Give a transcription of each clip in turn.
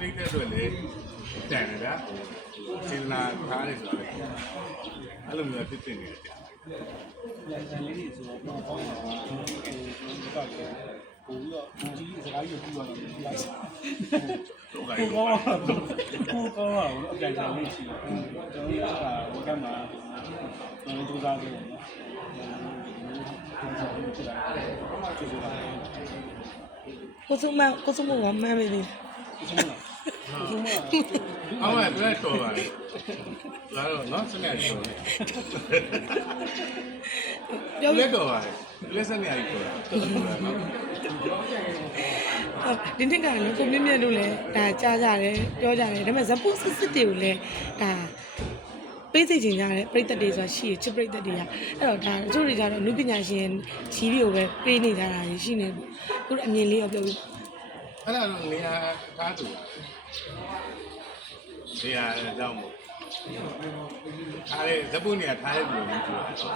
တိတ်တဲ့အတွက်လေတန်တယ်ဗျာစေတနာထားတယ်ဆိုတော့အဲ့လိုမျိုးဖြစ်နေတယ်ကြာ လေးတွေဆိုတော့ပေါ့ပေါ့တော့ကိုပြီးတော့ကြီးစကားကြီးကိုပြီးတော့လိုက်စားကိုကောအကြိုက်တယ်လေးရှိတယ်ကျွန်တော်ကဝက်ကမှာကျွန်တော်တို့စားတယ်နော်ကိုစုမကမှန်းပြီလေအော်အဲ့ဒါတော်ပါလေလာတော့နော်စနေတော်လေပြောလက်တော်ပါလေလက်စနေရီတော်ဒီနေ့ကလည်းကိုမြင့်မြတ်တို့လည်းဒါကြားကြတယ်ပြောကြတယ်ဒါပေမဲ့ဇပုစစ်တွေကိုလည်းဒါပေးသိချင်ကြတယ်ပြိတ္တတွေဆိုတာရှိရချစ်ပြိတ္တတွေကအဲ့တော့ဒါအချို့တွေကြတော့လူပညာရှင်ကြီးတွေကိုပဲပေးနေကြတာရှိနေဘူးခုအမြင်လေးရောပြောပြအဲ့ဒါတော့နေရာကားတူနေရာတော့မို့အားလေဇပုနေရာထားရလို့ပြောတာတော့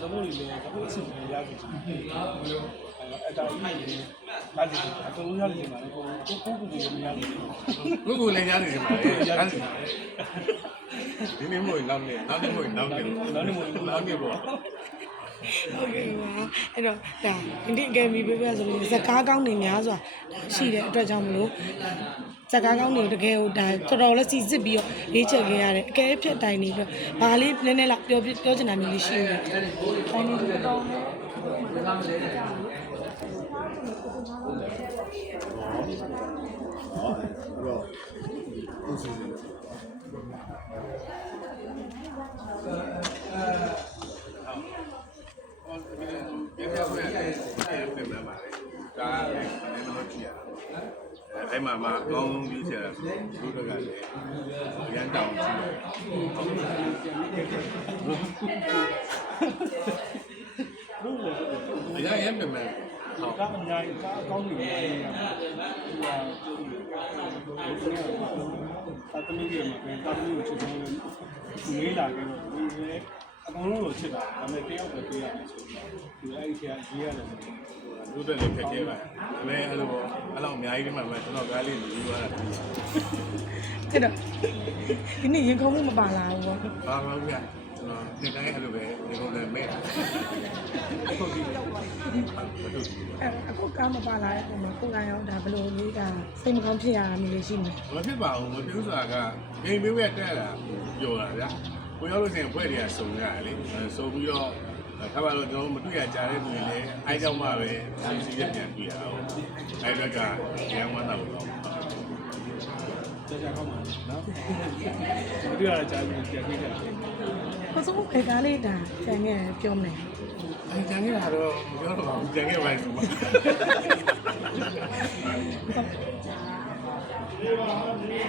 သဘောလေးလည်းသဘောအစီအစဉ်ရပြီအဲ့ဒါကြီးလည်းလာကြည့်အကုန်လုံးရနေမှာလေကိုကြီးမရဘူးကိုလည်းရနေမှာလေဒီနေ့မို့နောက်နေပေါ့ဟုတ်ကဲ့ပါအဲ့တော့ဒါဒီအကယ်မီပြပြဆိုလို့ဇကားကောင်းနေများစွာရှိတဲ့အတွက်ကြောင့်မလို့ဇကားကောင်းနေတကယ်ဟိုဒါတော်တော်လေးစီစစ်ပြီးတော့ရေးချက်ခဲ့ရတယ်အကယ်ဖြတ်တိုင်နေပြီးဘာလေးနည်းနည်းလောက်ပြောချင်တာမျိုးလေးရှိတယ်တိုင်းနေတော်တော်အဲ့မှာအကောင်းဆုံးပြီးချင်တာဆိုလူတွေကလည်းရန်တောင်ကြည့်တယ်ရပြန်မယ်ဟုတ်ကအများကြီးအကောင်းကြီးနေတယ်တာသမီးတွေမှာတာသမီးကိုချစ်တယ်လေးလာခဲ့တော့အကုန်လုံးကိုချစ်တာဒါပေမဲ့တယောက်ပဲပြေးရတယ်ဆိုတော့ဒီအဲ့ဒီကရေးရတယ်လူတွေလည်းခက်ခဲပါဒါပေမဲ့အဲ့လိုအများကြီးဒီမှာကျွန်တော်ကားလေးယူရတာအဲ့တော့ဒီနေ့ရင်ခုန်မှုမပါလာဘူးပေါ့ပါပါဗျာကျွန်တော်ဒီတိုင်းအဲ့လိုပဲဒီကုန်းနဲ့မဲ့အခုကားမပါလာတဲ့ပုံမှာကိုယ်ကရောဒါဘလို့လေးကစိတ်မကောင်းဖြစ်ရတာမျိုးလေးရှိနေမဖြစ်ပါဘူးမဖြစ်ဘူးဆိုတာကဂိမ်းမျိုးရဲ့တက်လာပြောတာဗျာကိုရောက်လို့ရှိရင်ဖွဲ့တွေကစုံရတယ်လေစုံပြီးတော့ခါပါတော့ကျွန်တော်မတွေ့ရကြတဲ့လူတွေလည်းအဲကြောင့်မှပဲစီရက်ပြန်တွေ့ရအောင်အဲဘက်ကရန်ဝမ်းတာလို့တော့ကြာကောင်းပါနော်မတွေ့ရတဲ့ကြားပြီးပြန်တွေ့ကြတယ်ကိုစုခေကားလေးဒါကျန်ခဲ့ပြောမယ်ကျန်ခဲ့တာတော့မပြောတော့ပါဘူးကျန်ခဲ့ပါဆိုပါ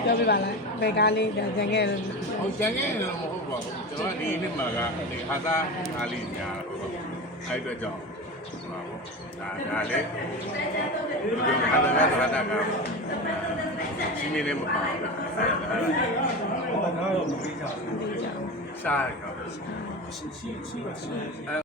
ပြောပြပါလားဘယ်ကားလေးဒါကျန်ခဲ့လို့ဟုတ်ကျန်ခဲ့တော့မဟုတ်ပါဘူးကျွန်တော်ဒီနှစ်မှာကဒီဟာသားကားလေးညာတော့အဲ့အတွက်ကြောင့်ဟာပေါ့ဒါလည်းဒီဟာသားကစီမင်းလည်းမပါဘူးဟုတ်ကဲ့တော့မပြီးကြဘူးစားရတော့ရှိ